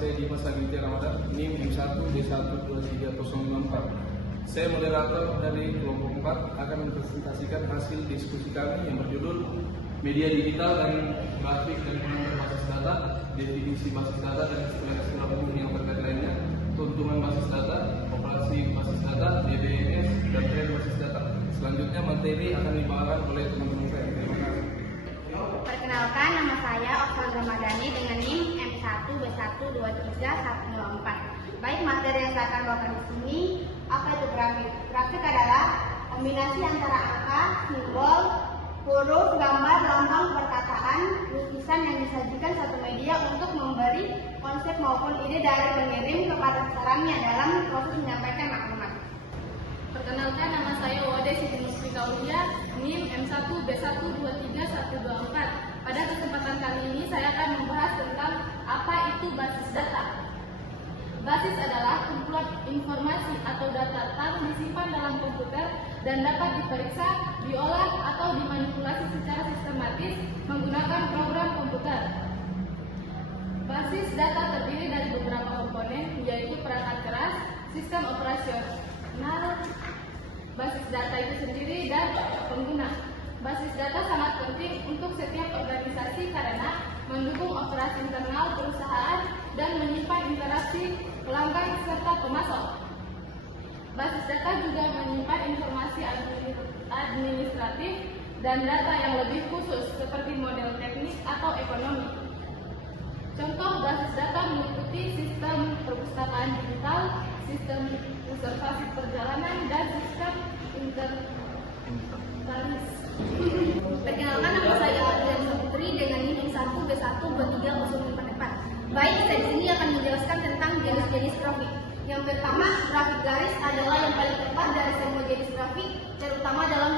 saya Dimas Agitya Ramadan, NIM M1B12304. Saya moderator dari kelompok 4 akan mempresentasikan hasil diskusi kami yang berjudul Media Digital dan Grafik dan Pengantar Basis Data, Definisi Basis Data dan istilah umum yang terkait lainnya, Keuntungan Basis Data, Operasi Basis Data, DBMS, dan Tren Basis Data. Selanjutnya materi akan dibawakan oleh teman-teman saya. Terima kasih. Perkenalkan, nama saya Oksan Ramadhani dengan NIM M1B1231004. Baik, materi yang saya akan bawakan di sini, apa itu grafik? Grafik adalah kombinasi antara angka, simbol, huruf, gambar, lambang, perkataan, lukisan yang disajikan satu media untuk memberi konsep maupun ide dari pengirim kepada sasarannya dalam proses menyampaikan maklumat. Perkenalkan, nama saya Wade Siti Musfika Ulia, NIM M1B1231024. Pada kesempatan kali ini saya akan membahas tentang apa itu basis data. Basis adalah kumpulan informasi atau data yang disimpan dalam komputer dan dapat diperiksa, diolah, atau dimanipulasi secara sistematis menggunakan program komputer. Basis data terdiri dari beberapa komponen, yaitu perangkat keras, sistem operasional, basis data itu sendiri, dan pengguna. Basis data sangat penting untuk setiap organisasi karena mendukung operasi internal perusahaan dan menyimpan interaksi pelanggan serta pemasok. Basis data juga menyimpan informasi administratif dan data yang lebih khusus seperti model teknis atau ekonomi. Contoh basis data meliputi sistem perpustakaan digital, sistem reservasi perjalanan, dan sistem inventaris. Perkenalkan, nama saya Adrian Saputri dengan NIM M1B1231004. Baik, saya di sini akan menjelaskan tentang jenis-jenis grafik. Yang pertama, grafik garis adalah yang paling tepat dari semua jenis grafik, terutama dalam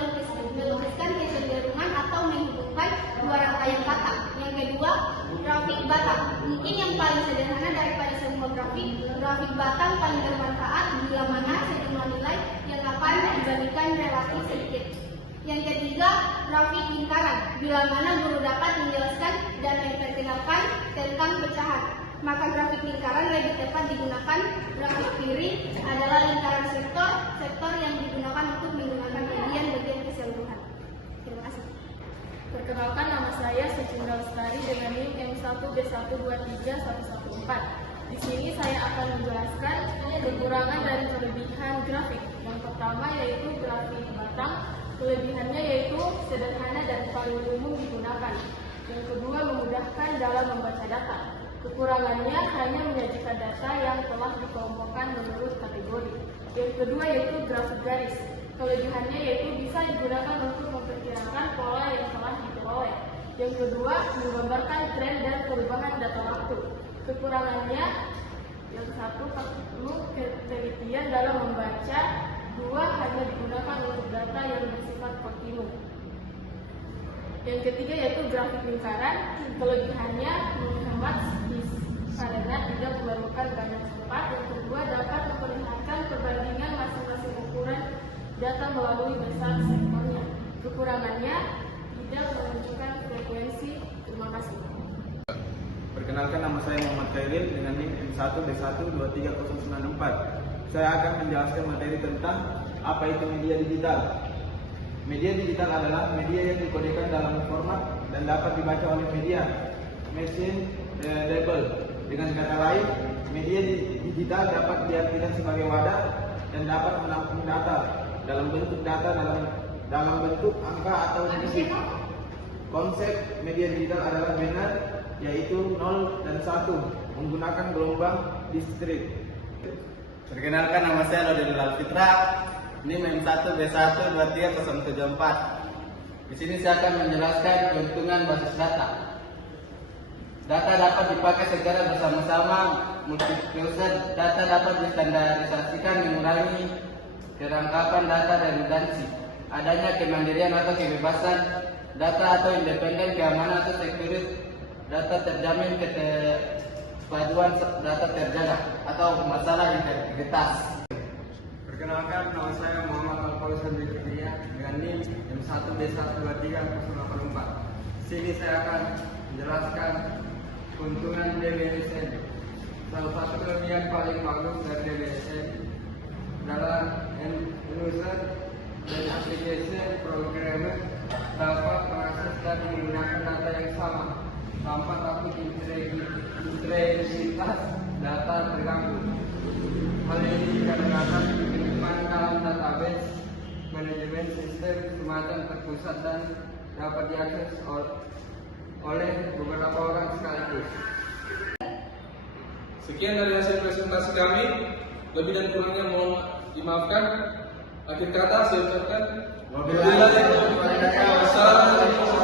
melukiskan kecenderungan atau menghubungkan dua rangkaian kata. Yang kedua, grafik batang. Mungkin yang paling sederhana daripada semua grafik. Grafik batang paling bermanfaat bila mana sejumlah nilai yang akan dibandingkan relatif sedikit. Yang ketiga, grafik lingkaran, bila mana guru dapat menjelaskan dan memperkenalkan tentang pecahan. Maka grafik lingkaran lebih tepat digunakan. Grafik piring adalah lingkaran sektor yang digunakan untuk menggunakan bagian keseluruhan. Terima kasih. Perkenalkan, nama saya Sucindra Lestari dengan NIM M1B1231014. Di sini saya akan menjelaskan kekurangan dan kelebihan grafik. Yang pertama yaitu grafik batang. Kelebihannya yaitu sederhana dan paling umum digunakan. Yang kedua, memudahkan dalam membaca data. Kekurangannya hanya menyajikan data yang telah dikelompokkan menurut kategori. Yang kedua yaitu grafik garis. Kelebihannya yaitu bisa digunakan untuk memperkirakan pola yang telah diperoleh. Yang kedua, menggambarkan tren dan perubahan data waktu. Kekurangannya yang satu, perlu ketelitian dalam membaca. Dua, hanya digunakan untuk data yang bersifat kontinu. Yang ketiga yaitu grafik lingkaran. Kelebihannya menghemat space karena tidak memerlukan banyak tempat. Yang kedua, dapat memperlihatkan perbandingan masing-masing ukuran data melalui besar sektornya. Kekurangannya tidak menunjukkan frekuensi. Terima kasih. Perkenalkan, nama saya Muhammad Khairil dengan NIM M1B1231094. Saya akan menjelaskan materi tentang apa itu media digital. Media digital adalah media yang dikodekan dalam format dan dapat dibaca oleh media machine readable. Dengan kata lain, media digital dapat diartikan sebagai wadah dan dapat menampung data dalam bentuk angka atau fisik. Konsep media digital adalah binar, yaitu 0 dan 1, menggunakan gelombang discrete. Perkenalkan, nama saya Lodil Alfitra, NIM M1B1231074. Di sini saya akan menjelaskan keuntungan basis data. Data dapat dipakai secara bersama-sama, multi-user. Data dapat distandarisasikan, mengurangi kerangkapan data dan redundansi. Adanya kemandirian atau kebebasan data atau independen, keamanan atau security. Data terjamin, kepaduan data terjaga atau masalah integritas. Perkenalkan, nama saya Muhammad Al-Fawzi Zikriya dengan NIM M1B1231084. Sini saya akan menjelaskan keuntungan DBMS. Salah satu kelebihan paling bagus dari DBSN adalah user dan aplikasi programmer dapat mengakses dan menggunakan data yang sama tanpa takut integritas data terganggu. Hal ini dikarenakan penyimpanan dalam database manajemen sistem semacam terpusat dan dapat diakses oleh beberapa orang sekaligus. Sekian dari hasil presentasi kami. Lebih dan kurangnya mohon dimaafkan. Akhir kata saya ucapkan wabillahi taufiq wal hidayah. Wassalamualaikum